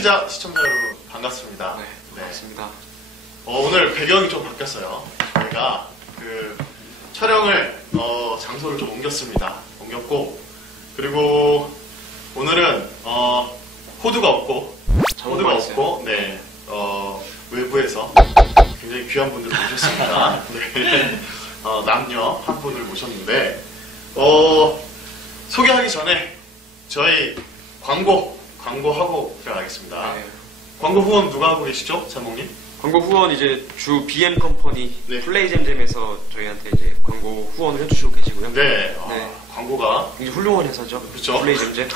시청자 여러분 반갑습니다. 네, 반갑습니다. 오늘 배경이 좀 바뀌었어요. 저희가 그 촬영을 장소를 좀 옮겼고 그리고 오늘은 호두가 없고 네, 외부에서 굉장히 귀한 분들 모셨습니다. 네, 남녀 한 분을 모셨는데 소개하기 전에 저희 광고하고 들어가겠습니다. 네. 광고 후원 누가 하고 계시죠, 자몽님? 광고 후원 이제 주 BM 컴퍼니 네. 플레이잼잼에서 저희한테 이제 광고 후원을 해주시고 계시고요. 네, 네. 광고가 굉장히 훌륭한 회사죠. 그렇죠. 플레이잼잼.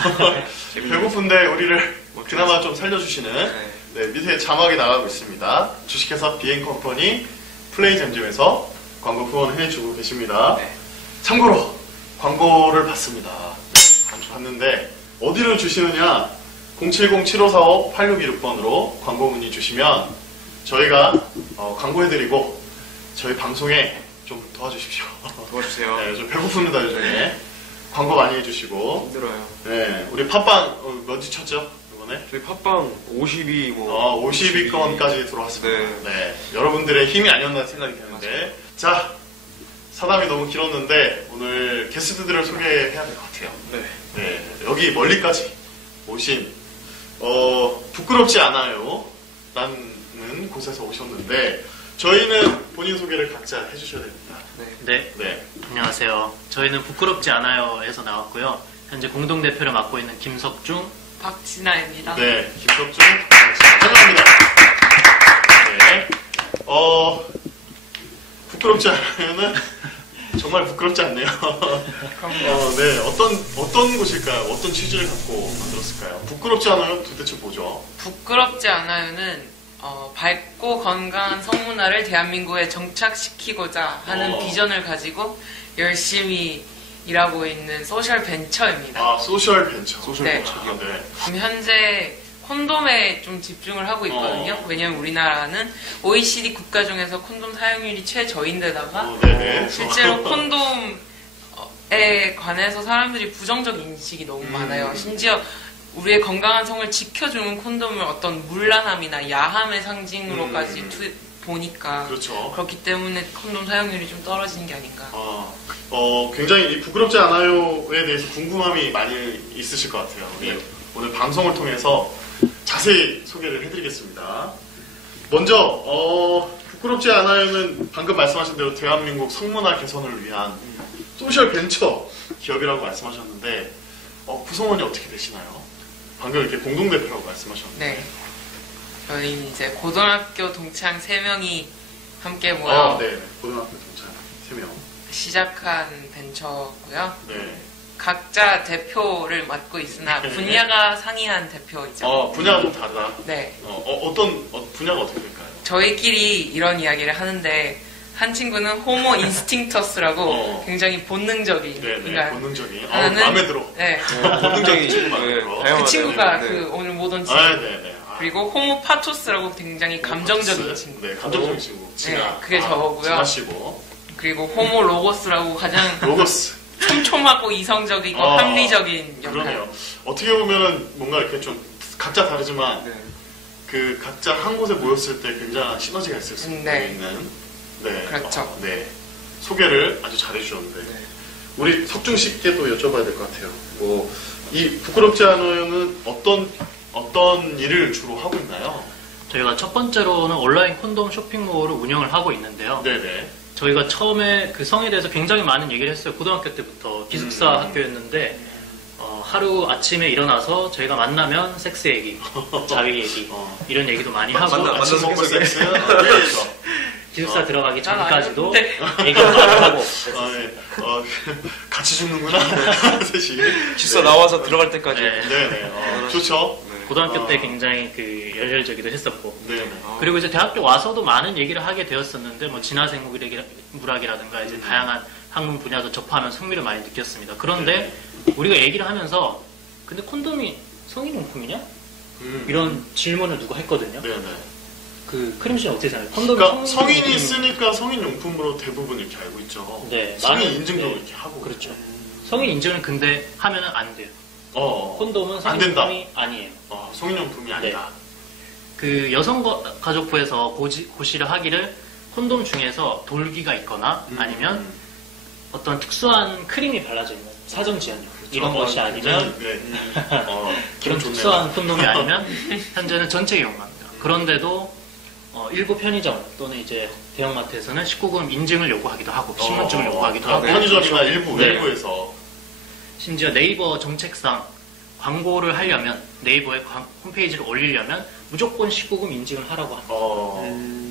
배고픈데 우리를 그나마 좀 살려주시는 네. 네, 밑에 자막이 나가고 있습니다. 주식회사 BM 컴퍼니 플레이잼잼에서 광고 후원해주고 계십니다. 네. 참고로 광고를 받습니다. 봤는데 어디로 주시느냐? 070-7545-8626번으로 광고 문의 주시면 저희가 광고해드리고 저희 방송에 좀 도와주십시오. 도와주세요. 네, 좀 배고픕니다 요즘에. 광고 많이 해주시고. 힘들어요. 네, 우리 팟빵 몇위 쳤죠 이번에? 저희 팟빵 50위 50위권까지 들어왔습니다. 네. 네, 여러분들의 힘이 아니었나 생각이 드는데. 맞아요. 자, 사담이 너무 길었는데 오늘 게스트들을 소개해야 될 것 같아요. 네. 네, 여기 멀리까지 오신 부끄럽지 않아요 라는 곳에서 오셨는데 저희는 본인 소개를 각자 해주셔야 됩니다. 네. 안녕하세요. 저희는 부끄럽지 않아요에서 나왔고요. 현재 공동대표를 맡고 있는 김석중, 박진아입니다. 네, 김석중 환영합니다. 네, 부끄럽지 않아요는 정말 부끄럽지 않네요. 네, 어떤 곳일까요? 어떤 취지를 갖고 만들었을까요? 부끄럽지 않아요? 도대체 뭐죠? 부끄럽지 않아요는 밝고 건강한 성문화를 대한민국에 정착시키고자 하는 비전을 가지고 열심히 일하고 있는 소셜 벤처입니다. 아, 소셜 벤처. 네. 벤처. 네. 지금 현재 콘돔에 좀 집중을 하고 있거든요. 왜냐면 우리나라는 OECD 국가 중에서 콘돔 사용률이 최저인데다가 네네. 실제로 콘돔에 관해서 사람들이 부정적 인식이 너무 많아요. 심지어 우리의 건강한 성을 지켜주는 콘돔을 어떤 문란함이나 야함의 상징으로까지 보니까 그렇죠. 그렇기 때문에 콘돔 사용률이 좀 떨어지는 게 아닌가. 굉장히 이 부끄럽지 않아요에 대해서 궁금함이 많이 있으실 것 같아요. 우리 오늘 방송을 통해서 자세히 소개를 해드리겠습니다. 먼저 부끄럽지 않아요는 방금 말씀하신 대로 대한민국 성문화 개선을 위한 소셜 벤처 기업이라고 말씀하셨는데 구성원이 어떻게 되시나요? 방금 이렇게 공동대표라고 말씀하셨는데. 네. 저희는 이제 고등학교 동창 3명이 함께 모여 네. 고등학교 동창 3명. 시작한 벤처고요. 네. 각자 대표를 맡고 있으나 분야가 상이한 대표이죠. 분야가 좀 다르다. 네. 어떤 분야가 어떻게 될까요? 저희끼리 이런 이야기를 하는데 한 친구는 호모 인스팅터스라고 굉장히 본능적인 네, 본능적인. 하나는 마음에 들어. 네. 본능적인 친구 마음에 들어. 그 친구가 네. 그 오늘 모던 친구. 네. 그리고 호모 파토스라고 굉장히 감정적인 친구. 네, 감정적인 친구. 네, 그게 저거고요. 진아씨고. 그리고 호모 로고스라고 가장 로고스. 촘촘하고 이성적이고 합리적인 역할. 그러네요. 어떻게 보면은 뭔가 이렇게 좀 각자 다르지만 그 각자 한 곳에 모였을 때 굉장한 시너지가 있을 수 있는. 네. 그렇죠. 네. 소개를 아주 잘해주셨는데 우리 석중 씨께 또 여쭤봐야 될 것 같아요. 이 부끄럽지 않아요는 어떤 일을 주로 하고 있나요? 저희가 첫 번째로는 온라인 콘돔 쇼핑몰을 운영을 하고 있는데요. 네네. 저희가 처음에 그 성에 대해서 굉장히 많은 얘기를 했어요. 고등학교 때부터 기숙사 학교였는데 하루 아침에 일어나서 저희가 만나면 섹스 얘기, 자위 얘기 이런 얘기도 많이 하고 아침 먹고 섹스. 기숙사 들어가기 전까지도 네. 얘기를 많이 하고 같이 죽는구나. 셋이. 기숙사 나와서 들어갈 때까지. 네네. 좋죠. 고등학교 때 굉장히 열혈적이도 했었고. 네네. 그리고 이제 대학교 와서도 많은 얘기를 하게 되었었는데 진화생물학이라든가 이제 다양한 학문 분야도 접하면서 흥미를 많이 느꼈습니다. 그런데 우리가 얘기를 하면서 근데 콘돔이 성인용품이냐? 이런 질문을 누가 했거든요. 네네. 그 크림 씨는 어떻게 생각해요? 콘돔이 그러니까 성인이 쓰니까 성인용품으로 대부분 이렇게 알고 있죠. 네, 성인 인증도 이렇게 하고. 그렇죠. 성인 인증은 근데 하면은 안 돼요. 콘돔은 안 된다. 성인용품이 아니에요. 성인용품이 아니다. 그 여성가족부에서 고시를 하기를 콘돔 중에서 돌기가 있거나 아니면 어떤 특수한 크림이 발라져 있는 사정 지연료 이런 것이 아니면 그런 특수한 콘돔이 아니면 현재는 전체 이용합니다. 그런데도 일부 편의점 또는 이제 대형마트에서는 19금 인증을 요구하기도 하고 신분증을 요구하기도 하고 편의점이나 네. 일부에서 심지어 네이버 정책상 광고를 하려면 네이버에 홈페이지를 올리려면 무조건 19금 인증을 하라고 합니다.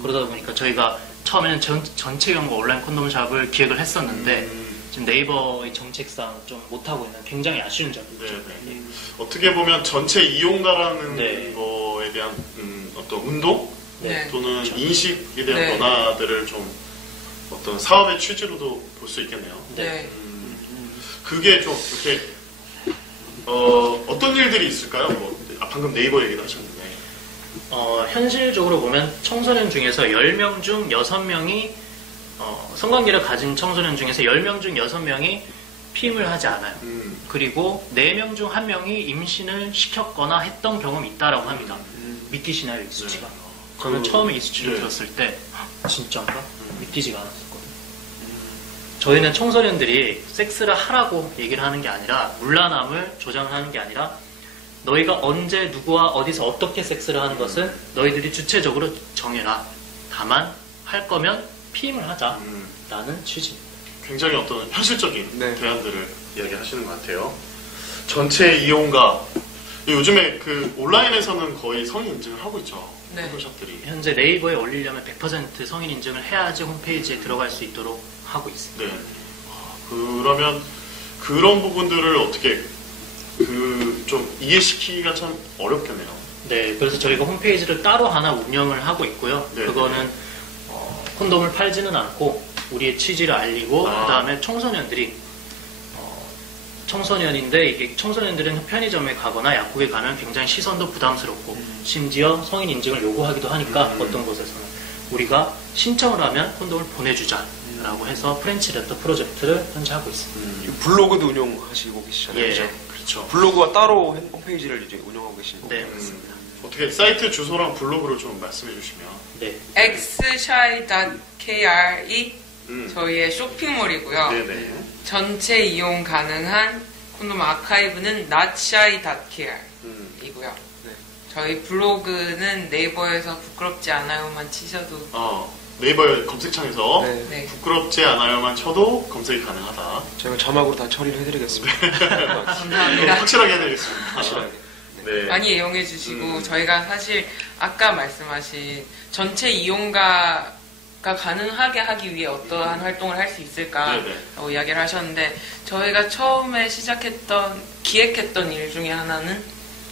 그러다 보니까 저희가 처음에는 전체 연구 온라인 콘돔샵을 기획을 했었는데 지금 네이버의 정책상 좀 못하고 있는 굉장히 아쉬운 점이죠. 네. 어떻게 보면 전체 이용가라는 네. 거에 대한 어떤 운동 네. 또는 그렇죠. 인식에 대한 네. 변화들을 좀 어떤 사업의 취지로도 볼 수 있겠네요. 네. 그게 좀 이렇게 어떤 일들이 있을까요? 방금 네이버 얘기도 하셨는데. 현실적으로 보면 청소년 중에서 10명 중 6명이 성관계를 가진 청소년 중에서 10명 중 6명이 피임을 하지 않아요. 그리고 4명 중 1명이 임신을 시켰거나 했던 경험이 있다라고 합니다. 믿기시나요, 이 수치가? 저는 처음에 이 수치를 들었을 때 진짜인가? 믿기지가 않았었거든요. 저희는 청소년들이 섹스를 하라고 얘기를 하는 게 아니라 물란함을 조장하는 게 아니라 너희가 언제 누구와 어디서 어떻게 섹스를 하는 것은 너희들이 주체적으로 정해라. 다만 할 거면 피임을 하자. 라는 취지입니다. 굉장히 어떤 현실적인 네. 대안들을 이야기하시는 것 같아요. 전체 이용가 요즘에 그 온라인에서는 거의 성인 인증을 하고 있죠. 네. 콘돔샵들이. 현재 네이버에 올리려면 100% 성인 인증을 해야지 홈페이지에 들어갈 수 있도록 하고 있습니다. 네. 그러면 그런 부분들을 어떻게 좀 이해시키기가 참 어렵겠네요. 네, 그래서 저희가 홈페이지를 따로 하나 운영을 하고 있고요. 네. 그거는 콘돔을 팔지는 않고 우리의 취지를 알리고 그다음에 청소년들이 청소년인데 이게 청소년들은 편의점에 가거나 약국에 가면 굉장히 시선도 부담스럽고 심지어 성인 인증을 요구하기도 하니까 어떤 곳에서는 우리가 신청을 하면 콘돔을 보내주자라고 해서 프렌치 레터 프로젝트를 현재 하고 있습니다. 블로그도 운영하시고 계시잖아요. 예. 그죠? 그렇죠. 블로그와 따로 홈페이지를 이제 운영하고 계신 거예요. 네, 맞습니다. 어떻게 사이트 주소랑 블로그로 좀 말씀해 주시면. 네. xshy.kr이 저희의 쇼핑몰이고요. 네네. 전체 이용 가능한 콘돔 아카이브는 notshy.kr 이고요. 네. 저희 블로그는 네이버에서 부끄럽지 않아요만 치셔도 네이버 검색창에서 네. 네. 부끄럽지 않아요만 쳐도 검색이 가능하다. 저희가 자막으로 다 처리를 해드리겠습니다. 감사합니다. 확실하게 해드리겠습니다. 확실하게. 네. 많이 이용해 주시고 저희가 사실 아까 말씀하신 전체 이용가가 가능하게 하기 위해 어떠한 활동을 할 수 있을까라고 이야기를 하셨는데 저희가 처음에 기획했던 일 중에 하나는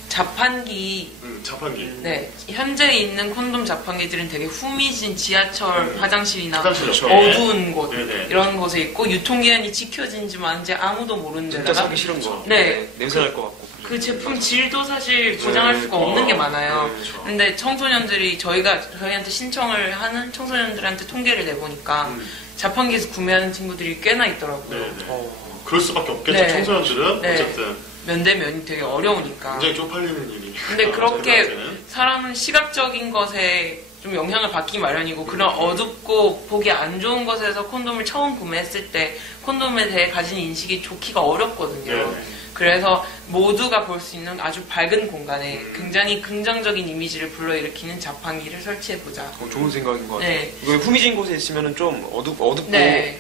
자판기. 자판기. 네, 현재 있는 콘돔 자판기들은 되게 후미진 지하철 화장실이나 그렇죠. 어두운 곳 네네. 이런 곳에 있고 유통기한이 지켜진지 만지 아무도 모르는 진짜 데다가 사기 싫은 거. 네. 냄새 날 것 같고. 그 제품 질도 사실 보장할 수가 없는 게 많아요. 네, 그렇죠. 근데 청소년들이 저희한테 신청을 하는 청소년들한테 통계를 내보니까 자판기에서 구매하는 친구들이 꽤나 있더라고요. 네네. 그럴 수밖에 없겠죠. 네. 청소년들은 네. 어쨌든 면대면이 되게 어려우니까. 굉장히 쪽팔리는 일이. 근데 그렇게 저희한테는. 사람은 시각적인 것에 좀 영향을 받기 마련이고 그런 어둡고 보기 안 좋은 것에서 콘돔을 처음 구매했을 때 콘돔에 대해 가진 인식이 좋기가 어렵거든요. 네네. 그래서 모두가 볼 수 있는 아주 밝은 공간에 굉장히 긍정적인 이미지를 불러일으키는 자판기를 설치해보자. 좋은 생각인 것 같아요. 네. 이거 후미진 곳에 있으면 좀 어둡고 네.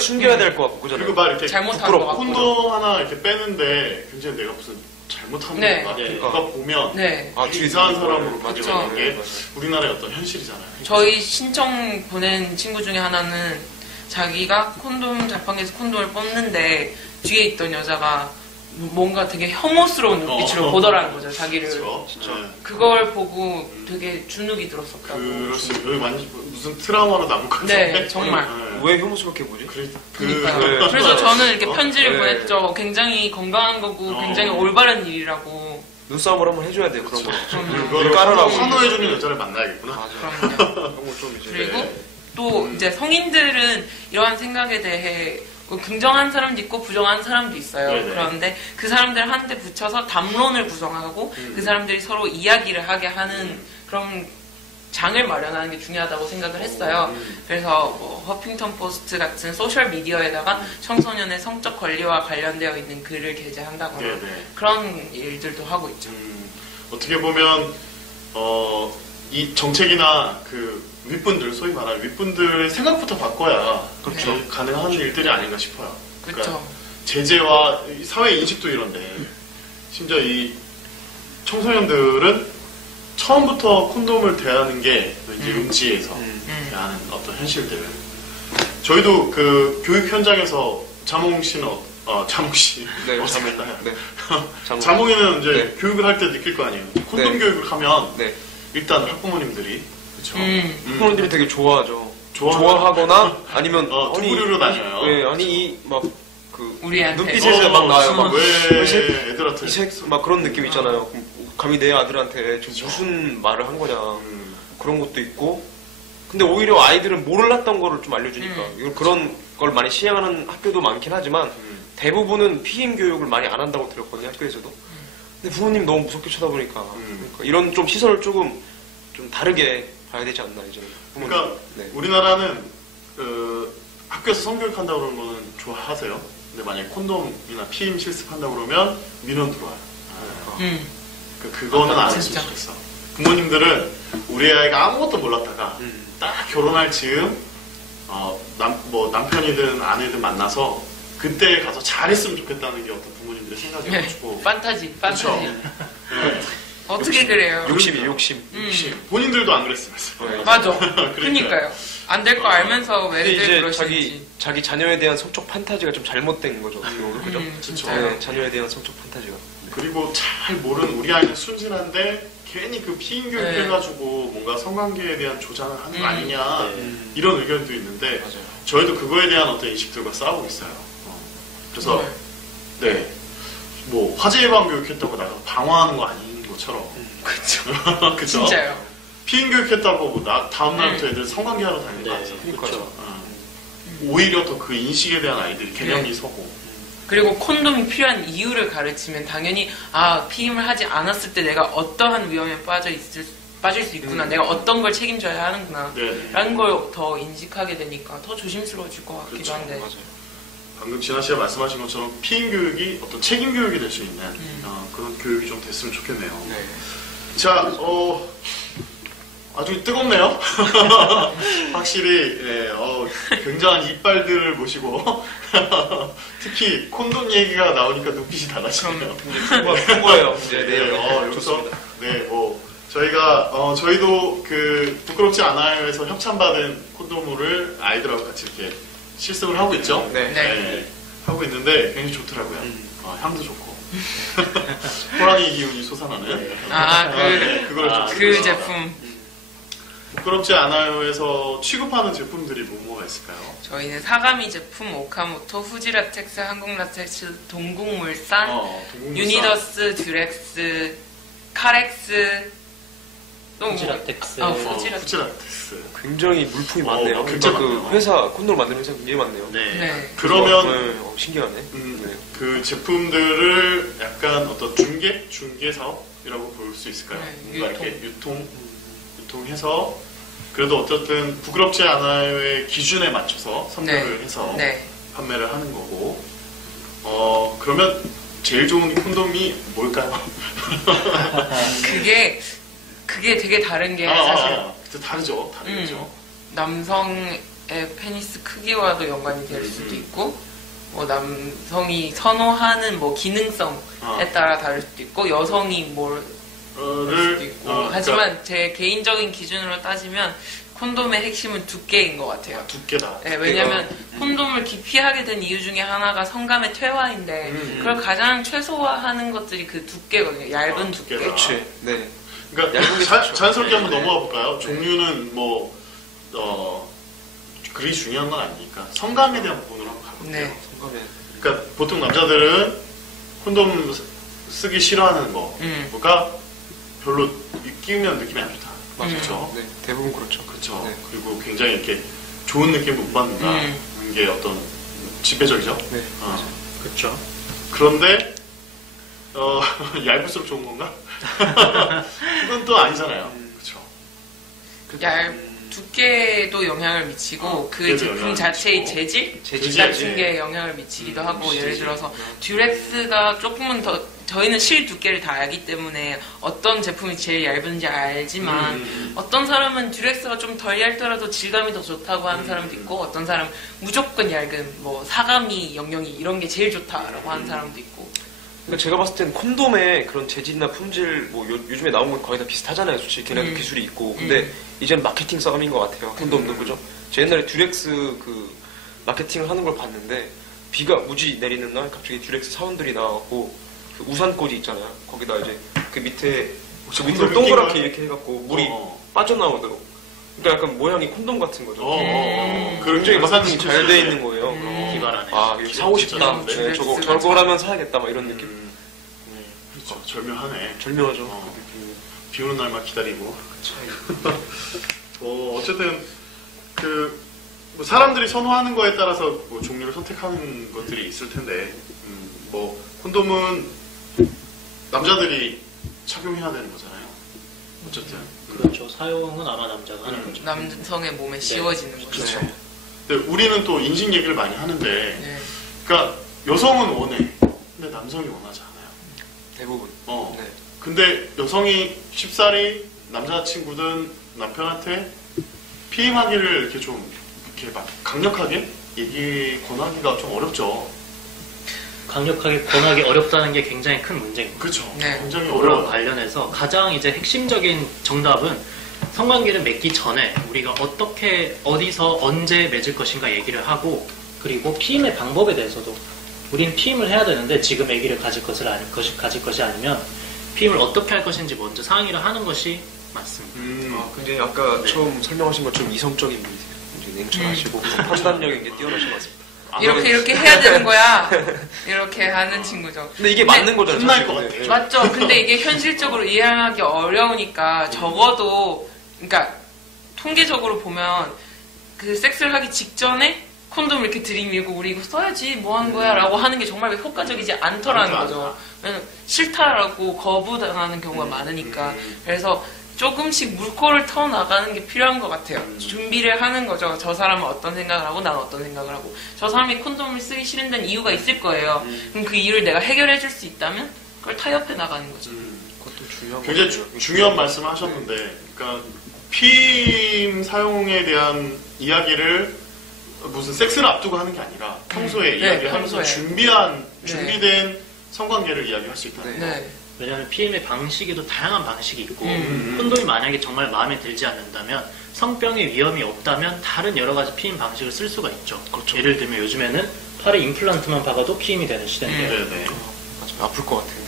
숨겨야 될 것 같고 그잖아요. 그리고 막 이렇게 잘못한 것 같고. 콘돔 하나 이렇게 빼는데 굉장히 내가 무슨 잘못한 네. 건가? 네. 누가 보면 네. 되게 이상한 사람으로 보게 그쵸. 되는 게 우리나라의 어떤 현실이잖아요. 저희 신청 보낸 친구 중에 하나는 자기가 콘돔 자판기에서 콘돔을 뽑는데 뒤에 있던 여자가 뭔가 되게 혐오스러운 눈빛으로 보더라는 거죠, 자기를. 그렇죠. 그걸 보고 되게 주눅이 들었었다고. 여기 완전 무슨 트라우마로 남을 것 같은데. 네, 정말. 왜 혐오스럽게 보지? 그러니까요. 그래서 저는 이렇게 편지를 네. 보냈죠. 굉장히 건강한 거고 굉장히 올바른 일이라고. 눈싸움을 한번 해줘야 돼요, 그런 거. 그거를 깔아라고. 환호해주는 여자를 만나야겠구나. 그럼요. 그런 거좀 이제. 그리고 네. 또 이제 성인들은 이러한 생각에 대해 그 긍정한 사람도 있고 부정한 사람도 있어요. 네네. 그런데 그 사람들한테 붙여서 담론을 구성하고 그 사람들이 서로 이야기를 하게 하는 그런 장을 마련하는 게 중요하다고 생각을 했어요. 그래서 뭐 허핑턴 포스트 같은 소셜 미디어에다가 청소년의 성적 권리와 관련되어 있는 글을 게재한다거나 네네. 그런 일들도 하고 있죠. 어떻게 보면 이 정책이나 그 윗분들, 소위 말하는 윗분들 생각부터 바꿔야 그렇죠. 가능한 일들이 아닌가 싶어요. 그렇죠. 제재와 이 사회 인식도 이런데 심지어 이 청소년들은 처음부터 콘돔을 대하는 게 이제 음지에서 대하는 어떤 현실들. 저희도 그 교육 현장에서 자몽 씨는 자몽 씨. 네, 어색하다. 네. 자몽이는 이제 네. 교육을 할 때 느낄 거 아니에요. 콘돔 네. 교육을 하면 네. 일단 학부모님들이 그렇죠. 부모님들이 되게 좋아하죠. 좋아하죠. 좋아하거나 아니면 두부류로 다녀요. 네, 아니 그 우리한테. 눈빛에서 막 나와요. 막 왜 이 애들한테 막 그런 느낌 있잖아요. 감히 내 아들한테 지금 그쵸. 무슨 말을 한 거냐 그런 것도 있고. 근데 오히려 아이들은 몰랐던 거를 좀 알려주니까 그런 걸 많이 시행하는 학교도 많긴 하지만 대부분은 피임 교육을 많이 안 한다고 들었거든요, 학교에서도. 근데 부모님 너무 무섭게 쳐다보니까 그러니까 이런 좀 시설을 조금 좀 다르게 봐야 되지 않나 이제. 그러니까 네. 우리나라는 그 학교에서 성교육한다고 그러는 거는 좋아하세요. 근데 만약에 콘돔이나 피임 실습한다고 그러면 민원 들어와요. 그거는 안 했으면 진짜. 좋겠어. 부모님들은 우리 아이가 아무것도 몰랐다가 딱 결혼할 즈음 남편이든 아내든 만나서 그때 가서 잘했으면 좋겠다는 게 어떤 부모님들의 생각이어가지고 판타지. 그쵸? 네. 어떻게 그래요? 욕심이에요, 욕심. 본인들도 안 그랬으면서 네. 맞아. 그러니까요. 그러니까요. 안 될 거 알면서 근데 왜들 이제 그러시는지. 자기 자녀에 대한 성적 판타지가 좀 잘못된 거죠. 그죠? 진짜요. 네, 자녀에 대한 성적 판타지가. 그리고 잘 모르는 우리 아이는 순진한데 괜히 그 피임 교육 네. 해가지고 뭔가 성관계에 대한 조장을 하는 거 아니냐 이런 의견도 있는데 맞아요. 저희도 그거에 대한 어떤 인식들과 싸우고 있어요. 그래서 네, 뭐 화재 예방 교육했다고 나가 방어하는 거 아닌 것처럼 그쵸. 그쵸? 진짜요. 피임 교육했다고 뭐 다음 날부터 애들 성관계 하러 다니는 거 아니죠? 그러니까요. 오히려 더 그 인식에 대한 아이들이 개념이 네. 서고 그리고 콘돔이 필요한 이유를 가르치면 당연히 피임을 하지 않았을 때 내가 어떠한 위험에 빠질 수 있구나. 내가 어떤 걸 책임져야 하는구나. 네. 라는 걸 더 인식하게 되니까 더 조심스러워질 것 같기도 그렇죠. 한데. 맞아요. 방금 진아 씨가 말씀하신 것처럼 피임 교육이 어떤 책임 교육이 될 수 있는 그런 교육이 좀 됐으면 좋겠네요. 네. 자, 아주 뜨겁네요. 확실히 굉장한 이빨들을 모시고 특히 콘돔 얘기가 나오니까 눈빛이 달라지네요. 큰 거예요. 이제 여기서 좋습니다. 저희도 그 부끄럽지 않아요에서 협찬받은 콘돔을 아이들하고 같이 이렇게 실습을 하고 있죠. 네. 하고 있는데 굉장히 좋더라고요. 향도 좋고 호랑이 기운이 솟아나는. 그걸 좀 그 제품. 부끄럽지 않아요에서 취급하는 제품들이 뭐가 있을까요? 저희는 사가미 제품, 오카모토, 후지라텍스, 한국라텍스, 동국물산, 동국물산. 유니더스, 듀렉스, 카렉스, 또 후지라텍스. 후지라텍스. 굉장히 물품이 많네요. 진짜 굉장히 그 많네요. 회사 콘돔 만드는 회사 굉장히 많네요. 네. 그러면 신기하네. 그 제품들을 약간 어떤 중개 사업이라고 볼 수 있을까요? 네, 뭔가 이렇게 유통해서 그래도 어쨌든 부끄럽지 않아요의 기준에 맞춰서 선별을 해서 판매를 하는 거고. 그러면 제일 좋은 콘돔이 뭘까요? 그게 되게 다른 게 사실 다르죠. 남성의 페니스 크기와도 연관이 될 수도 있고, 뭐 남성이 선호하는 뭐 기능성에 따라 다를 수도 있고, 여성이 뭘 할 수도 있고. 하지만 제 개인적인 기준으로 따지면 콘돔의 핵심은 두께인 것 같아요. 두께다. 네, 왜냐면 콘돔을 기피하게 된 이유 중에 하나가 성감의 퇴화인데 그걸 가장 최소화하는 것들이 그 두께거든요. 얇은 두께. 두께다. 네. 그러니까 자연스럽게 한번 넘어가 볼까요? 종류는 그리 중요한 건 아니니까 성감에 대한 부분으로 한번 가볼게요. 네. 그러니까 보통 남자들은 콘돔 쓰기 싫어하는 거가 별로 끼우면 느낌이 안 좋다. 맞죠. 네, 대부분 그렇죠. 그렇죠. 네. 그리고 굉장히 이렇게 좋은 느낌 못 받는다는 게 어떤 지배적이죠. 네. 그렇죠. 그런데 얇을수록 좋은 건가? 그건 또 아니잖아요. 그렇죠. 두께도 영향을 미치고 그 제품 자체의 재질 같은 게 영향을 미치기도 하고 예를 들어서 듀렉스가 조금은 더 저희는 실 두께를 다 알기 때문에 어떤 제품이 제일 얇은지 알지만 어떤 사람은 듀렉스가 좀 덜 얇더라도 질감이 더 좋다고 하는 사람도 있고 어떤 사람은 무조건 얇은 뭐 사가미, 영영이 이런 게 제일 좋다라고 하는 사람도 있고 그러니까 제가 봤을 땐 콘돔의 그런 재질이나 품질 뭐 요즘에 나온 건 거의 다 비슷하잖아요. 솔직히 걔네도 기술이 있고 근데 이제는 마케팅 싸움인 것 같아요. 콘돔도 그죠? 제 옛날에 듀렉스 그 마케팅을 하는 걸 봤는데 비가 무지 내리는 날 갑자기 듀렉스 사원들이 나와갖고 그 우산꽂이 있잖아요. 거기다 이제 그 밑에 동그랗게 이렇게 해갖고 물이 빠져나오도록 그러니까 약간 모양이 콘돔 같은 거죠. 굉장히 마케팅이 잘 돼 있는 거예요. 기발하네. 아 이거 사고 싶다. 네, 저거라면 사야겠다. 막 이런 느낌. 그렇죠. 절묘하네. 절묘하죠. 비 오는 날만 기다리고. 어쨌든 뭐 사람들이 선호하는 거에 따라서 뭐 종류를 선택하는 것들이 있을 텐데 뭐 콘돔은 남자들이 착용해야 되는 거잖아요. 어쨌든. 그렇죠. 사용은 아마 남자가 하는 거죠. 남성의 몸에 씌워지는 거죠. 그렇죠. 근데 우리는 또 인식 얘기를 많이 하는데, 네. 그러니까 여성은 원해. 근데 남성이 원하지 않아요. 대부분. 네. 근데 여성이 쉽사리 남자친구든 남편한테 피임하기를 이렇게 막 강력하게 권하기가 좀 어렵죠. 강력하게 권하기 어렵다는 게 굉장히 큰 문제입니다. 그렇죠. 네. 굉장히 그런 어려워요. 관련해서 가장 이제 핵심적인 정답은 성관계를 맺기 전에 우리가 어떻게 어디서 언제 맺을 것인가 얘기를 하고 그리고 피임의 방법에 대해서도 우린 피임을 해야 되는데 지금 아기를 가질 것이 아니면 피임을 어떻게 할 것인지 먼저 상의를 하는 것이 맞습니다. 근데 아까 처음 설명하신 것처럼 이성적인 분이세요. 굉장히 냉철하시고 판단력이 게 뛰어나신 것 같습니다. 이렇게 해야 되는 거야. 이렇게 하는 친구죠. 근데 이게 맞는 거잖아요. 혼날 것 사실. 같아. 맞죠. 근데 이게 현실적으로 이해하기 어려우니까 적어도 그러니까 통계적으로 보면 그 섹스를 하기 직전에 콘돔을 이렇게 들이밀고 우리 이거 써야지 뭐 하는 거야 라고 하는 게 정말 효과적이지 않더라는 거죠. 왜냐면 싫다라고 거부당하는 경우가 많으니까. 그래서 조금씩 물꼬를 터 나가는 게 필요한 것 같아요. 준비를 하는 거죠. 저 사람은 어떤 생각을 하고 나는 어떤 생각을 하고 저 사람이 콘돔을 쓰기 싫은 데는 이유가 있을 거예요. 그럼 그 이유를 내가 해결해 줄 수 있다면 그걸 타협해 나가는 거죠. 그것도 중요한 굉장히 중요한 말씀을 하셨는데, 그러니까 피임 사용에 대한 이야기를 무슨 섹스를 앞두고 하는 게 아니라 평소에 이야기하면서 평소에. 준비된 성관계를 이야기할 수 있다는 거. 네. 왜냐하면 피임의 방식에도 다양한 방식이 있고 콘돔이 만약에 정말 마음에 들지 않는다면 성병의 위험이 없다면 다른 여러 가지 피임 방식을 쓸 수가 있죠. 그렇죠. 예를 들면 요즘에는 팔에 임플란트만 박아도 피임이 되는 시대인데 네네. 맞아요. 아플 것 같아요.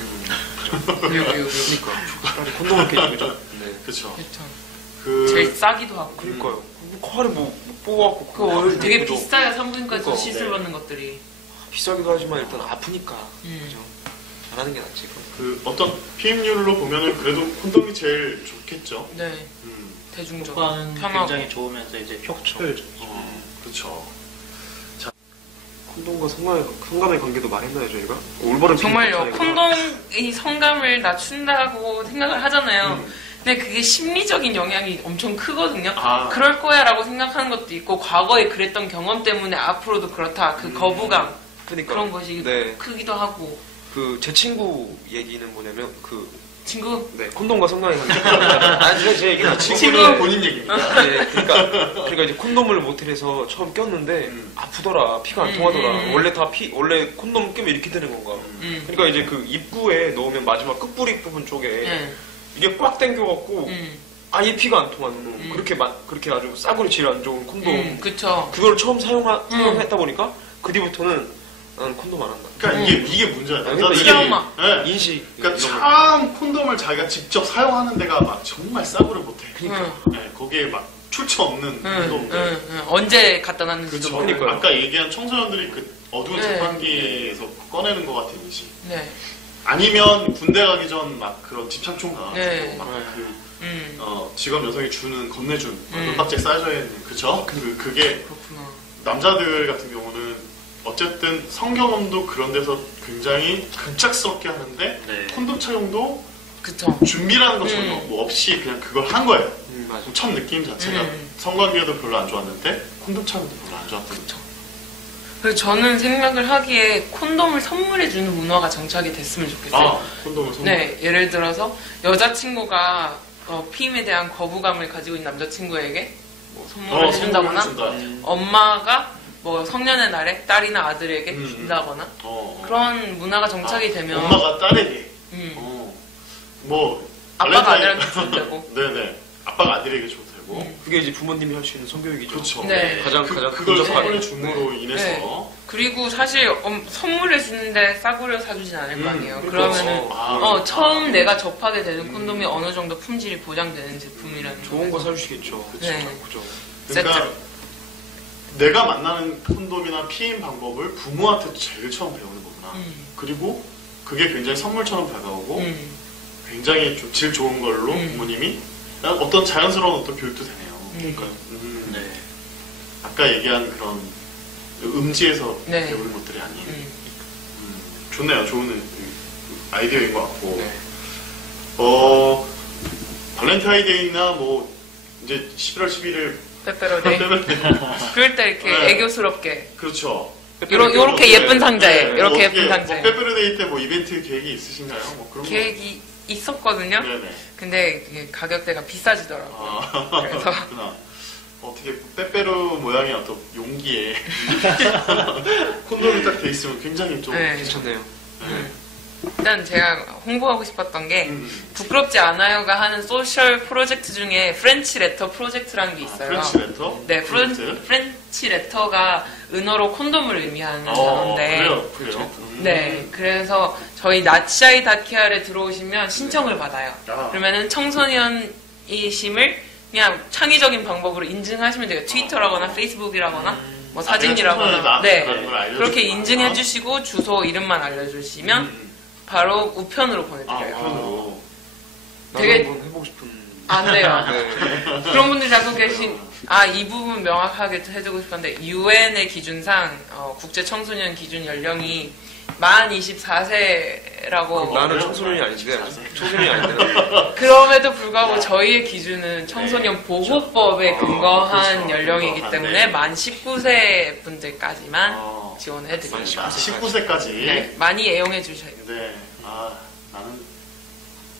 차라리 콘돔을 끼는 거죠. 네. 그렇죠. 그렇죠. 제일 싸기도 하고. 그러니까요. 코알을 뭐 뽑아갖고 그거 되게 비싸요. 산부인과에서 그러니까. 시술받는 것들이. 비싸기도 하지만 일단 아프니까 그죠? 잘하는 게 낫지. 어떤 피임률로 보면은 그래도 콘돔이 제일 좋겠죠. 네. 대중적. 효과는 편하고. 굉장히 좋으면서 이제 효율적이죠. 그렇죠. 콘돔과 성감의 관계도 말했나요 저희가? 올바른 정말요. 콘돔이 성감을 낮춘다고 생각을 하잖아요. 근데 그게 심리적인 영향이 엄청 크거든요. 그럴 거야 라고 생각하는 것도 있고 과거에 그랬던 경험 때문에 앞으로도 그렇다. 그 거부감. 그러니까. 그런 것이 네. 크기도 하고. 제 친구 얘기는 뭐냐면 친구? 네, 콘돔과 성감의 관계. 아니 제 얘기는 친구는 본인 얘기입니다. 네, 그러니까 이제 콘돔을 모텔에서 처음 꼈는데 아프더라, 피가 안 통하더라. 원래 콘돔 끼면 이렇게 되는 건가? 그러니까 이제 그 입구에 넣으면 마지막 끝부리 부분 쪽에 이게 꽉 당겨갖고 아예 피가 안 통하는 그렇게 아주 싸구려 질 안 좋은 콘돔. 그쵸. 그걸 처음 사용했다 보니까 그 뒤부터는 나는 콘돔 안 한다. 그러니까 이게 문제야. 그러니까 트라우마. 네. 인식. 그러니까 참 콘돔을 자기가 직접 사용하는 데가 막 정말 싸구려 못해. 그러니까. 네, 거기에 막 출처 없는 콘돔들. 언제 갖다 놨는지도 그렇죠. 모르고. 그러니까요. 아까 얘기한 청소년들이 그 어두운 자판기에서 꺼내는 것 같은 인식. 네. 아니면 군대 가기 전 막 그런 집착총 가가지고 네. 막 직업 여성이 건네준 은박지에 쌓여져 있는 그게 그렇구나. 남자들 같은 경우는 어쨌든 성경험도 그런 데서 굉장히 급작스럽게 하는데 네. 콘돔 착용도 그쵸. 준비라는 거 전혀 뭐 없이 그냥 그걸 한 거예요. 맞아. 첫 느낌 자체가 성관계도 별로 안 좋았는데 콘돔 착용도 별로 안 좋았던 거죠. 그리고 저는 생각을 하기에 콘돔을 선물해주는 문화가 정착이 됐으면 좋겠어요. 아, 콘돔을 선물. 네, 예를 들어서 여자친구가 피임에 대한 거부감을 가지고 있는 남자친구에게 뭐 선물을 해준다거나 선물을 준다. 엄마가 뭐 성년의 날에 딸이나 아들에게 음. 준다거나 어. 그런 문화가 정착이 되면 엄마가 딸에게 음, 뭐 아빠가 발렌타인- 아들한테 줘도 되고 네네 아빠가 아들에게 줘도 되고 그게 이제 부모님이 할 수 있는 성교육이죠. 그렇죠. 네. 가장 그걸 근접하게. 선물해 줌으로 인해서 네. 그리고 사실 선물해 주는데 싸구려 사주진 않을 거 아니에요. 그러면은 아, 처음 내가 접하게 되는 콘돔이 어느 정도 품질이 보장되는 제품이라는 좋은 거 거죠. 사주시겠죠. 네. 그죠. 그러니까 세트로. 내가 만나는 콘돔이나 피임 방법을 부모한테 제일 처음 배우는 거구나. 그리고 그게 굉장히 선물처럼 다가오고 굉장히 좀 질 좋은 걸로 부모님이 어떤 자연스러운 어떤 교육도 되네요. 그러니까 네. 아까 얘기한 그런 음지에서 네. 배우는 것들이 아닌 좋네요. 좋은 아이디어인 것 같고 네. 발렌타인데이나 뭐 이제 11월 11일 빼빼로데이. 그럴 때 이렇게 네. 애교스럽게 그렇죠. 요렇게 예쁜 상자에 네, 요렇게 뭐 예쁜 어떻게 상자에 빼빼로데이 때 뭐 이벤트 계획이 있으신가요? 뭐 그런 계획이 있었거든요. 거. 네네. 근데 이게 가격대가 비싸지더라고요. 아, 그래서. 그렇구나. 어떻게 빼빼로 모양의 어떤 용기에 콘돔이 딱 돼 있으면 굉장히 좀 네. 괜찮네요. 일단 제가 홍보하고 싶었던 게 음. 부끄럽지 않아요가 하는 소셜 프로젝트 중에 프렌치 레터 프로젝트라는 게 있어요. 프렌치 레터? 네, 프로젝트? 프렌치 레터가 은어로 콘돔을 의미하는 단어인데 그래요. 그래요. 네, 그래서 저희 나치아이 다키아에 들어오시면 신청을 받아요. 아. 그러면은 청소년이심을 그냥 창의적인 방법으로 인증하시면 돼요. 트위터라거나 페이스북이라거나 뭐 사진이라거나 청소년이다. 네, 라는 걸 알려주구나. 그렇게 인증해 주시고 주소 이름만 알려주시면 바로 우편으로 보내드려요. 우편으로. 되게- 나도 한번 해보고 싶은. 안 돼요. 네. 그런 분들이 자꾸 계신, 이 부분 명확하게 해주고 싶은데, UN의 기준상, 국제 청소년 기준 연령이 만 24세라고. 나는 청소년이 아닌데, 청소년이 아닌데. 그럼에도 불구하고 저희의 기준은 청소년 보호법에 근거한 그렇죠. 연령이기 근거한, 때문에 네. 만 19세 분들까지만 아, 지원해드립니다. 19세까지. 네, 많이 애용해 주셔야 돼요. 네. 나는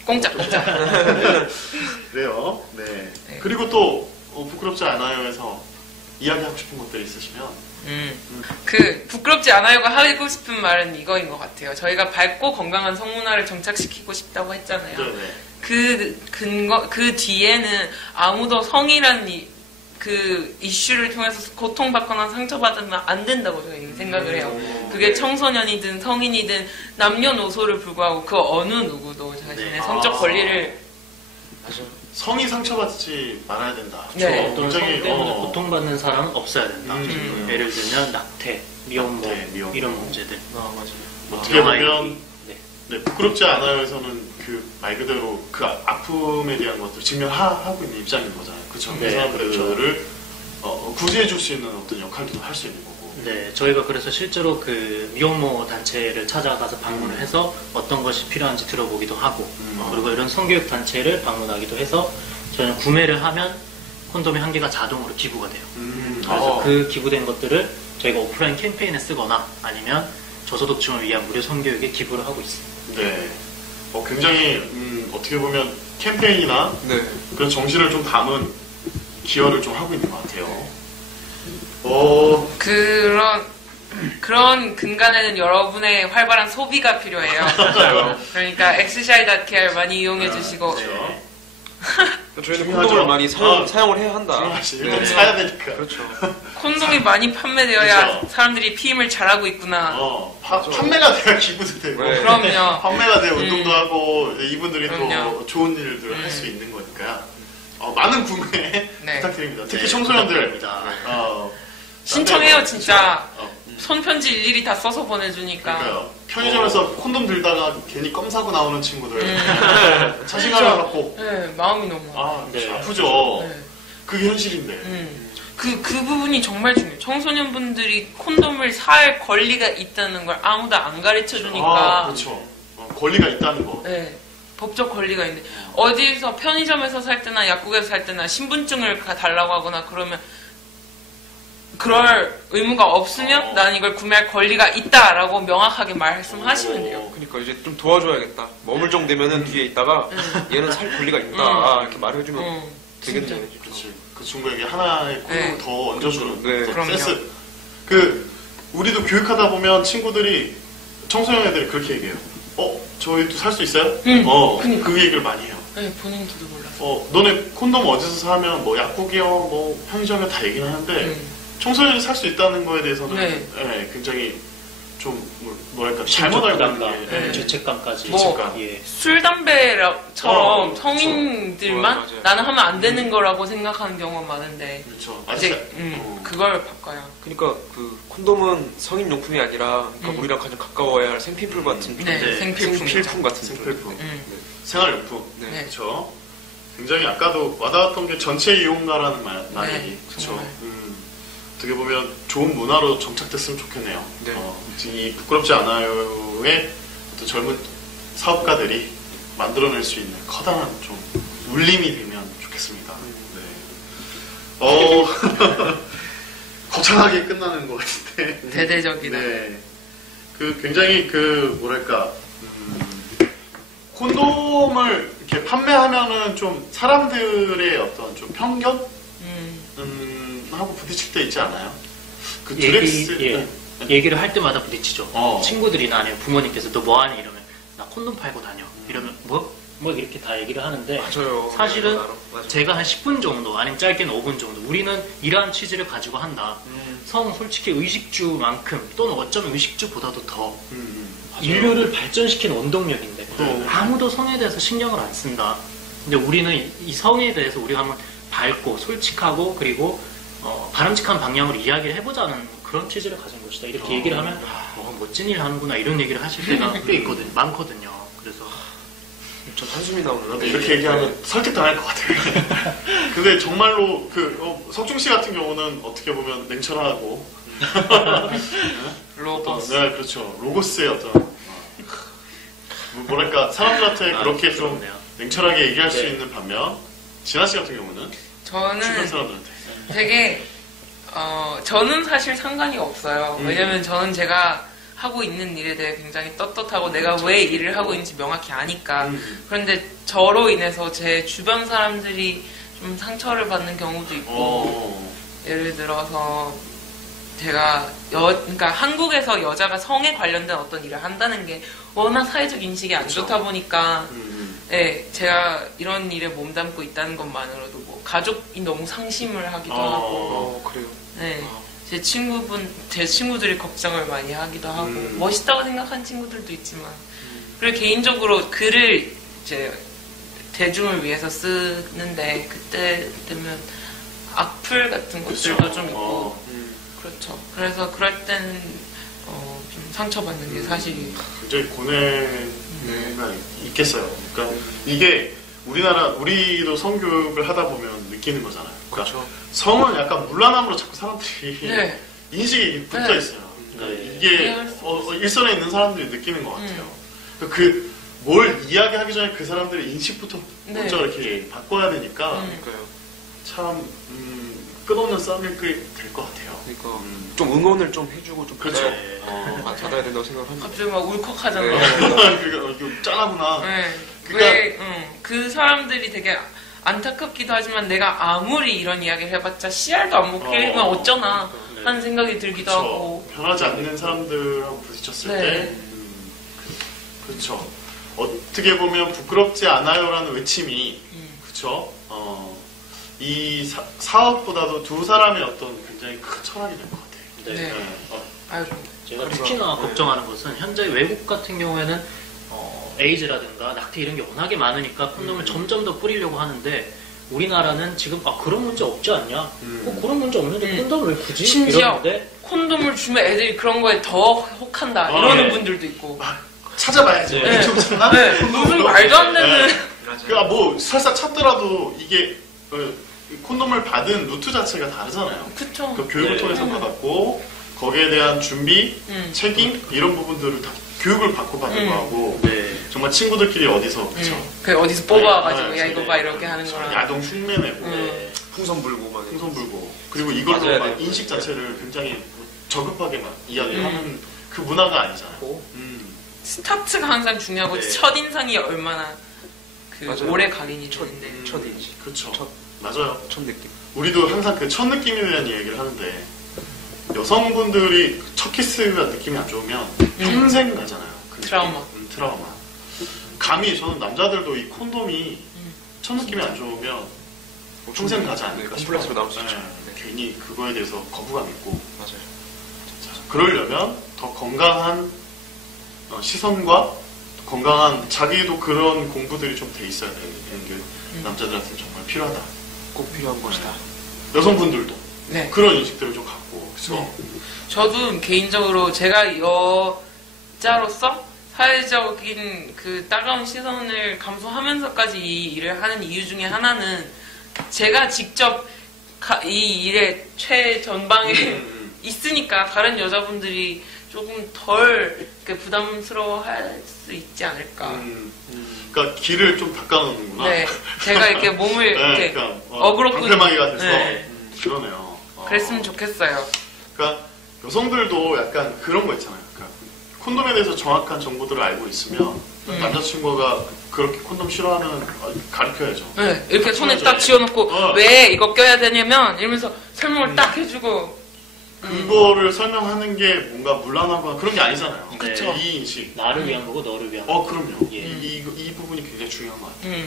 공짜. 그래요. 네. 네. 그리고 또 부끄럽지 않아요에서 이야기하고 싶은 것들이 있으시면 부끄럽지 않아요가 하고 싶은 말은 이거인 것 같아요. 저희가 밝고 건강한 성문화를 정착시키고 싶다고 했잖아요. 네네. 그 뒤에는 아무도 성이란 그 이슈를 통해서 고통받거나 상처받으면 안 된다고 저희는 생각을 해요. 그게 청소년이든 성인이든 남녀노소를 불구하고 그 어느 누구도 자신의 네. 성적 권리를 성이 상처받지 말아야 된다. 네. 어떤 성 때문에 고통받는 사람은 없어야 된다. 예를 들면 낙태, 미혼모 낙태, 미혼모. 이런 문제들. 맞아요. 어떻게 보면 네. 네, 부끄럽지 않아요에서는 그 말 그대로 그 아픔에 대한 것들 직면하고 있는 입장인 거잖아요. 그렇죠. 그 네, 사람들을 구제해 줄 수 있는 어떤 역할도 할 수 있는 거고. 네, 저희가 그래서 실제로 그 미혼모 단체를 찾아가서 방문을 해서 어떤 것이 필요한지 들어보기도 하고, 그리고 이런 성교육 단체를 방문하기도 해서 저희는 구매를 하면 콘돔의 한 개가 자동으로 기부가 돼요. 그래서 그 기부된 것들을 저희가 오프라인 캠페인에 쓰거나 아니면 저소득층을 위한 무료 성교육에 기부를 하고 있습니다. 네. 굉장히 어떻게 보면 캠페인이나 네. 그런 정신을 좀 담은 기여를 좀 하고 있는 것 같아요. 그런 근간에는 여러분의 활발한 소비가 필요해요. 맞아요. 그러니까 xci.kr 많이 이용해 주시고 네. 저희는 중요하죠. 콘돔을 많이 사용을 해야 한다. 중요하지. 네. 일단 사야 되니까. 그렇죠. 콘돔이 많이 판매되어야 그렇죠. 사람들이 피임을 잘하고 있구나. 판매가 돼야 기부도 되고. 네. 그럼요. 판매가 돼야 운동도 하고 이분들이 그럼요. 또 좋은 일들을 할 수 있는 거니까 많은 구매 네. 부탁드립니다. 특히 네, 청소년들 부탁드립니다. 신청해요 진짜. 어, 손편지 일일이 다 써서 보내주니까. 그러니까요. 편의점에서 콘돔 들다가 괜히 껌 사고 나오는 친구들 자신감을 진짜. 갖고 네, 마음이 너무. 네. 아프죠. 네. 그게 현실인데. 그 부분이 정말 중요해요. 청소년분들이 콘돔을 살 권리가 있다는 걸 아무도 안 가르쳐 주니까. 그렇죠. 권리가 있다는 거. 네. 법적 권리가 있는데 어디서 편의점에서 살 때나 약국에서 살 때나 신분증을 달라고 하거나 그러면 그럴 의무가 없으면 나는 이걸 구매할 권리가 있다라고 명확하게 말씀하시면 돼요. 그러니까 이제 좀 도와줘야겠다. 머물정되면은 뒤에 있다가 얘는 살 권리가 있다 이렇게 말해주면 되겠네요. 그렇지. 그 친구에게 하나의 콘돔을 더 얹어주는 네. 그럼요. 센스. 우리도 교육하다 보면 친구들이 청소년 애들이 그렇게 얘기해요. 저희도 살 수 있어요? 그니까. 그 얘기를 많이 해요. 네, 본인도 몰라서. 너네 콘돔 어디서 사면 뭐 약국이요, 뭐 편의점에 다 얘기는 하는데 청소년이 살 수 있다는 거에 대해서는 네. 굉장히 좀 뭐랄까 잘못 알고 있는 게 부담감, 죄책감까지. 뭐, 예. 술, 담배처럼 그쵸. 성인들만 맞아요. 나는 하면 안 되는 거라고 생각하는 경우가 많은데 그렇죠. 이제 그걸 바꿔야. 그러니까 그 콘돔은 성인 용품이 아니라 그러니까 우리랑 가장 가까워야 할 생필품 같은 네, 네. 생필품. 같은 생필품, 네. 생활용품. 네. 네. 그렇죠. 굉장히 아까도 와닿았던 게 전체 이용가라는 말이 네, 그렇죠. 정말. 어떻게 보면 좋은 문화로 정착됐으면 좋겠네요. 네. 이 부끄럽지 않아요의 어떤 젊은 사업가들이 만들어낼 수 있는 커다란 좀 울림이 되면 좋겠습니다. 네. 거창하게 끝나는 것 같은데. 대대적이다. 네. 굉장히 뭐랄까 콘돔을 이렇게 판매하면은 좀 사람들의 어떤 좀 편견 하고 부딪힐 때 있지 않아요? 그 드렉스 얘기를 할 때마다 부딪히죠. 친구들이나 아니면 부모님께서 너 뭐하니 이러면 나 콘돔 팔고 다녀 이러면 뭐 이렇게 다 얘기를 하는데 맞아요. 사실은 맞아요. 제가 한 10분 정도 아니면 짧게는 5분 정도 우리는 이러한 취지를 가지고 한다. 성 솔직히 의식주만큼 또는 어쩌면 의식주보다도 더 인류를 발전시키는 원동력인데 아무도 성에 대해서 신경을 안 쓴다. 근데 우리는 이 성에 대해서 우리가 한번 밝고 솔직하고 그리고 바람직한 방향으로 이야기를 해보자는 그런 취지를 가진 것이다. 이렇게 얘기를 하면 멋진 일 하는구나 이런 얘기를 하실 때가 꽤 많거든요. 그래서 전 한숨이 나오는데 이렇게 얘기하면 설득당할 것 같아요. 근데 정말로 석중 씨 같은 경우는 어떻게 보면 냉철하고 로버스. 네, 그렇죠. 로고스의 어떤 뭐랄까 사람들한테 그렇게 좀 그렇네요. 냉철하게 얘기할 수 네. 있는 반면 진아 씨 같은 경우는 주변 저는 사람들한테 되게 저는 사실 상관이 없어요. 왜냐면 저는 제가 하고 있는 일에 대해 굉장히 떳떳하고 내가 왜 일을 하고 있는지 명확히 아니까. 그런데 저로 인해서 제 주변 사람들이 좀 상처를 받는 경우도 있고 예를 들어서 제가 그러니까 한국에서 여자가 성에 관련된 어떤 일을 한다는 게 워낙 사회적 인식이 안 좋다 보니까 네, 제가 이런 일에 몸담고 있다는 것만으로도 뭐 가족이 너무 상심을 하기도 하고 그래요. 네, 제 친구들이 걱정을 많이 하기도 하고 멋있다고 생각한 친구들도 있지만 그리고 개인적으로 글을 이제 대중을 위해서 쓰는데 그때 되면 악플 같은 것들도 좀 있고 그렇죠. 그래서 그럴 때는 좀 상처받는 게 사실이 굉장히 고뇌가 있겠어요. 그러니까 이게 우리도 성교육을 하다 보면 느끼는 거잖아요. 그러니까 그렇죠. 성은 약간 물란함으로 자꾸 사람들이 네. 인식이 붙어 있어요. 그러니까 네. 이게 이해할 수 없어요. 일선에 있는 사람들이 느끼는 것 같아요. 그러니까 뭘 이야기하기 전에 그 사람들의 인식부터 네. 먼저 이렇게 바꿔야 되니까 그러니까요. 참 끝없는 싸움이 될 것 같아요. 그러니까 좀 응원을 좀 해주고 좀 그렇죠. 받아야 된다고 생각을 합니다. 갑자기 막 울컥하잖아요. 네. 그러니까 이거 짠하구나. 네. 그러니까- 그 사람들이 되게 안타깝기도 하지만 내가 아무리 이런 이야기를 해봤자 씨알도 안 먹히면 어쩌나 하는 생각이 들기도 그렇죠. 하고 변하지 않는 사람들하고 부딪혔을 네. 때 그렇죠. 어떻게 보면 부끄럽지 않아요라는 외침이 그렇죠. 이 사업보다도 두 사람의 어떤 굉장히 큰 철학이 될 것 같아요. 네. 아유, 제가 특히나 걱정하는 것은 현재 외국 같은 경우에는 에이즈라든가 낙태 이런 게 워낙에 많으니까 콘돔을 점점 더 뿌리려고 하는데 우리나라는 지금 그런 문제 없지 않냐? 그런 문제 없는데 콘돔을 왜 굳이? 심지어 이러는데 콘돔을 주면 애들이 그런 거에 더 혹한다 이러는 분들도 있고 찾아봐야죠. 네. 좀 찾나? 네, 무슨 말도 안 되는 그러니까 뭐 설사 찾더라도 이게 콘돔을 받은 루트 자체가 다르잖아요. 그쵸. 그 교육을 네. 통해서 받았고 거기에 대한 준비, 책임 이런 부분들을 다 교육을 받고 받은 거하고 네. 정말 친구들끼리 어디서 그쵸? 그 어디서 뽑아가지고 네, 야 네, 이거 봐 이렇게 하는 거랑. 야동 흉내내고 풍선 불고 막 풍선 불고 그리고 이걸로 맞아야 막 돼. 인식 자체를 굉장히 저급하게 막 이야기를 하는 그 문화가 아니잖아요. 스타트가 항상 중요하고 네. 첫인상이 얼마나 그 맞아요. 오래 각인이 되는데. 첫 인식, 그렇죠. 첫. 맞아요. 첫 느낌. 우리도 항상 그 첫 느낌에 대한 얘기를 하는데 여성분들이 첫 키스가 느낌이 안 좋으면 평생 가잖아요. 그 느낌. 트라우마. 트라우마. 감히 저는 남자들도 이 콘돔이 첫 느낌이 안 좋으면 평생 가지 않을까 싶어요. 콤플렉스로 나올 수 있죠. 괜히 그거에 대해서 거부감 있고 맞아요. 그러려면 더 건강한 시선과 건강한 자기도 그런 공부들이 좀 돼 있어야 되는 게 남자들한테 정말 필요하다. 꼭 필요한 것이다. 여성분들도 네. 그런 인식들을 좀 갖고 그래서 저도 개인적으로 제가 여자로서 사회적인 그 따가운 시선을 감수하면서까지 이 일을 하는 이유 중에 하나는 제가 직접 이 일의 최전방에 있으니까 다른 여자분들이 조금 덜 부담스러워할 수 있지 않을까. 그러니까 길을 좀 닦아놓는구나. 네, 제가 이렇게 몸을 이렇게 그러니까, 어그로 방패막이가 돼서 네. 그러네요. 그랬으면 좋겠어요. 그러니까 여성들도 약간 그런 거 있잖아요. 그러니까 콘돔에 대해서 정확한 정보들을 알고 있으면 남자친구가 그렇게 콘돔 싫어하면 가르쳐야죠. 네, 이렇게 손에 맞아요. 딱 쥐어놓고 왜 이거 껴야 되냐면 이러면서 설명을 딱 해주고 그거를 설명하는 게 뭔가 문란하거나 그런 게 아니잖아요. 그쵸. 이 인식. 나를 위한 거고 너를 위한 거. 그럼요. 예. 이 부분이 굉장히 중요한 것 같아요.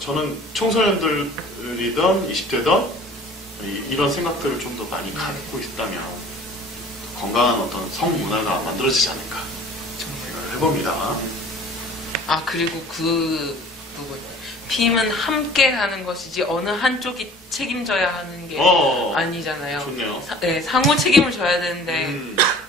저는 청소년들이든 20대든 이런 생각들을 좀 더 많이 갖고 있다면 건강한 어떤 성문화가 만들어지지 않을까 생각을 해봅니다. 아 그리고 그 부분 피임은 함께 하는 것이지 어느 한쪽이 책임져야 하는 게 아니잖아요. 좋네요. 상호 책임을 져야 되는데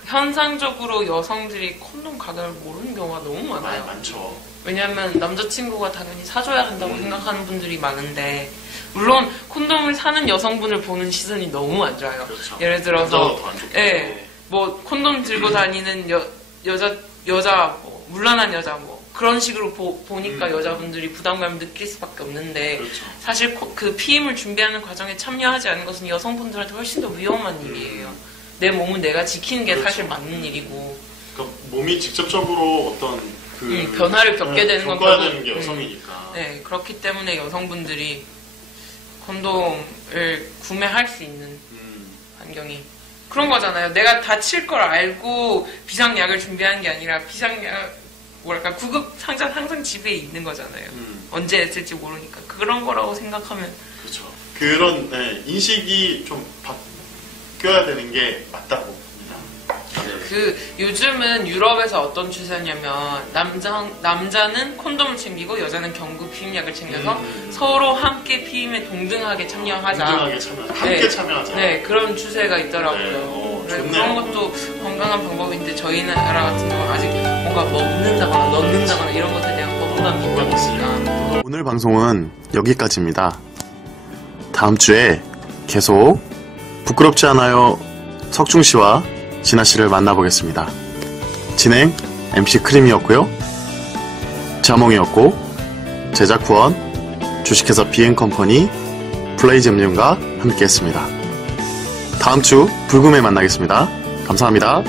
현상적으로 여성들이 콘돔 가격을 모르는 경우가 너무 많아요. 많죠. 왜냐하면 남자친구가 당연히 사줘야 한다고 생각하는 분들이 많은데 물론 콘돔을 사는 여성분을 보는 시선이 너무 안 좋아요. 그렇죠. 예를 들어서 남자가 더 안 좋겠죠. 뭐 콘돔 들고 다니는 여자 뭐 물란한 여자 뭐 그런 식으로 보니까 여자분들이 부담감을 느낄 수밖에 없는데 그렇죠. 사실 그 피임을 준비하는 과정에 참여하지 않는 것은 여성분들한테 훨씬 더 위험한 일이에요. 내 몸은 내가 지키는 게 그렇죠. 사실 맞는 일이고 그러니까 몸이 직접적으로 어떤 변화를 겪게 되는 건 겪어야 결국- 되는 게 여성이니까. 네, 그렇기 때문에 여성분들이 콘돔을 구매할 수 있는 환경이 그런 거잖아요. 내가 다칠 걸 알고 비상약을 준비하는 게 아니라 비상약 뭐랄까 구급 상자 항상 집에 있는 거잖아요. 언제 쓸지 모르니까 그런 거라고 생각하면 그렇죠. 그런 인식이 좀 바뀌어야 되는 게 맞다고 봅니다. 그 요즘은 유럽에서 어떤 추세냐면 남자는 콘돔을 챙기고 여자는 경구 피임약을 챙겨서 서로 함께 피임에 동등하게 참여하자. 동등하게 참여하자. 함께 참여하자. 네, 그런 추세가 있더라고요. 네, 좋네요. 그런 것도 건강한 방법인데 저희 나라 같은 경우는 아직 뭔가 먹는다거나 넣는다거나 이런 것들에 대한 거부감이 있으니까. 오늘 방송은 여기까지입니다. 다음 주에 계속 부끄럽지 않아요 석중 씨와 진아 씨를 만나보겠습니다. 진행 MC 크림이었고요. 자몽이었고 제작 후원 주식회사 비행컴퍼니 플레이잼님과 함께했습니다. 다음 주 불금에 만나겠습니다. 감사합니다.